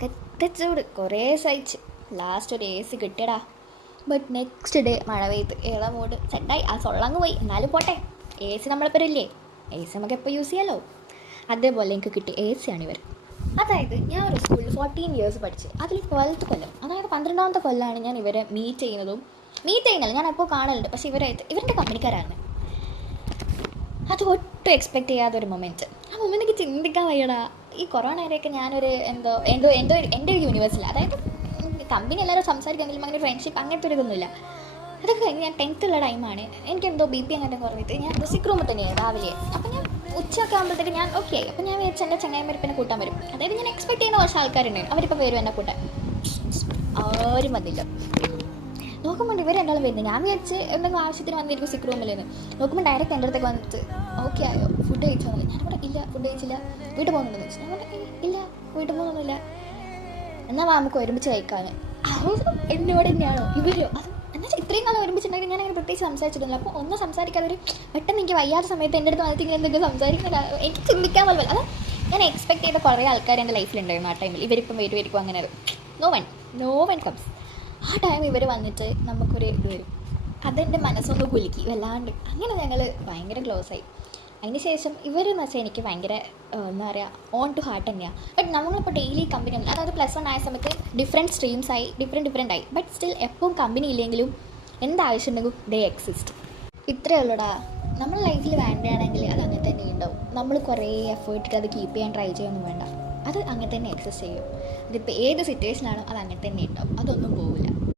കത്തച്ചൂട് കുറേ സഹിച്ച് ലാസ്റ്റ് ഒരു AC കിട്ടിയടാ. ബട്ട് നെക്സ്റ്റ് ഡേ മഴ പെയ്ത് മൂഡ് സെറ്റായി. ആ സൊള്ളങ്ങ് പോയി. എന്നാലും പോട്ടെ, AC നമ്മളിപ്പോൾ ഇല്ലേ, AC നമുക്ക് എപ്പോൾ യൂസ് ചെയ്യാമല്ലോ. അതേപോലെ എനിക്ക് കിട്ടിയ AC ആണ് ഇവർ. അതായത് ഞാൻ ഒരു സ്കൂളിൽ 14 ഇയേഴ്സ് പഠിച്ച് അതിൽ 12th കൊല്ലം, അതായത് 12ാമത്തെ കൊല്ലമാണ് ഞാൻ ഇവരെ മീറ്റ് ചെയ്യുന്നല്ല, ഞാൻ എപ്പോൾ കാണലുണ്ട്. പക്ഷേ ഇവരുടെ കമ്പനിക്കാരാണ്. അത് ഒട്ടും എക്സ്പെക്റ്റ് ചെയ്യാത്തൊരു മൊമെൻറ്റ്. ആ മൊമെൻ്റ് എനിക്ക് ചിന്തിക്കാൻ വയ്യടാ. ഈ കൊറോണ വരെയൊക്കെ ഞാനൊരു എൻ്റെ ഒരു യൂണിവേഴ്സിൽ, അതായത് കമ്പനി എല്ലാവരും സംസാരിക്കുമെങ്കിലും അങ്ങനെ ഫ്രണ്ട്ഷിപ്പ് അങ്ങനത്തെ ഒരു ഇതൊന്നുമില്ല. അതൊക്കെ കഴിഞ്ഞ് ഞാൻ 10th ഉള്ള ടൈമാണ്. എനിക്കെന്തോ BP അങ്ങനെ കുറവിട്ട് ഞാൻ സിക്ക് റൂമിൽ തന്നെയാണ് രാവിലെ. അപ്പോൾ ഞാൻ ഉച്ചയൊക്കെ ആകുമ്പോഴത്തേക്ക് ഞാൻ ഓക്കെ ആയി. അപ്പോൾ ഞാൻ വിചാരിച്ച എൻ്റെ ചങ്ങായിമാരിപ്പിനെ കൂട്ടാൻ വരും. അതായത് ഞാൻ എക്സ്പെക്ട് ചെയ്യുന്ന കുറച്ച് ആൾക്കാരുണ്ടായിരുന്നു. അവരിപ്പോൾ വരും എന്നെ കൂട്ടാൻ. ആരും വന്നില്ല. നോക്കുമ്പോൾ ഇവർ രണ്ടാളും വരുന്നത്. ഞാൻ വിചാരിച്ച് എന്തെങ്കിലും ആവശ്യത്തിന് വന്നിരിക്കും സിക്ക് റൂമിൽ നിന്ന്. നോക്കുമ്പോൾ ഡയറക്റ്റ് എൻ്റെ അടുത്തേക്ക് വന്നിട്ട് ഓക്കെ ആയോ, ഫുഡ് കഴിച്ചോ? ഞാൻ ഇവിടെ ഇല്ല, ഫുഡ് കഴിച്ചില്ല, വീട്ടിൽ പോകുന്നുണ്ടെന്ന് വെച്ചു. ഞാൻ പറഞ്ഞു ഇല്ല, വീട്ടിൽ പോകുന്നൊന്നുമില്ല. എന്നാൽ നമുക്ക് ഒരുമിച്ച് കഴിക്കാൻ. എന്നോട് തന്നെയാണോ ഇവരോ? അത് എന്നുവെച്ചാൽ ഇത്രയും കാലം ഒരുമിച്ചുണ്ടെങ്കിൽ ഞാൻ അങ്ങനെ പ്രത്യേകിച്ച് സംസാരിച്ചിട്ടില്ല. അപ്പോൾ ഒന്നും സംസാരിക്കാതെ ഒരു പെട്ടെന്ന് എനിക്ക് വയ്യാത്ത സമയത്ത് എൻ്റെ അടുത്ത് വന്നിട്ട് എന്തെങ്കിലും സംസാരിക്കുന്ന എനിക്ക് ചിന്തിക്കാൻ പോലും. അത് ഞാൻ എക്സ്പെക്ട് ചെയ്ത കുറേ ആൾക്കാർ എൻ്റെ ലൈഫിലുണ്ടായിരുന്നു ആ ടൈമിൽ. ഇവരിപ്പം വരുമായിരിക്കും അങ്ങനെ. No one comes. ആ ടൈം ഇവർ വന്നിട്ട് നമുക്കൊരു ഇത് വരും. അതെൻ്റെ മനസ്സൊന്ന് കുലുക്കി വല്ലാണ്ട്. അങ്ങനെ ഞങ്ങൾ ഭയങ്കര ക്ലോസ് ആയി. അതിന് ശേഷം ഇവരെന്ന് വെച്ചാൽ എനിക്ക് ഭയങ്കര എന്താ പറയുക, ഓൺ ടു ഹാർട്ട് തന്നെയാണ്. ബട്ട് നമ്മളിപ്പോൾ ഡെയിലി കമ്പനി, അതായത് +1 ആയ സമയത്ത് ഡിഫറെൻറ്റ് സ്ട്രീംസായി, ഡിഫറെൻ്റ് ആയി. ബട്ട് സ്റ്റിൽ എപ്പോഴും കമ്പനി ഇല്ലെങ്കിലും എന്താവശ്യം ഉണ്ടെങ്കിലും ദേ എക്സിസ്റ്റ്. ഇത്രയേ ഉള്ളൂടാ. നമ്മൾ ലൈഫിൽ വേണ്ടതാണെങ്കിൽ അത് അങ്ങനെ തന്നെ ഉണ്ടാവും. നമ്മൾ കുറേ എഫേർട്ട് ഇട്ട് അത് കീപ്പ് ചെയ്യാൻ ട്രൈ ചെയ്യൊന്നും വേണ്ട. അത് അങ്ങനെ തന്നെ എക്സിസ്റ്റ് ചെയ്യും. അതിപ്പോൾ ഏത് സിറ്റുവേഷനാണോ അത് അങ്ങനെ തന്നെ ഉണ്ടാവും. അതൊന്നും പോവില്ല.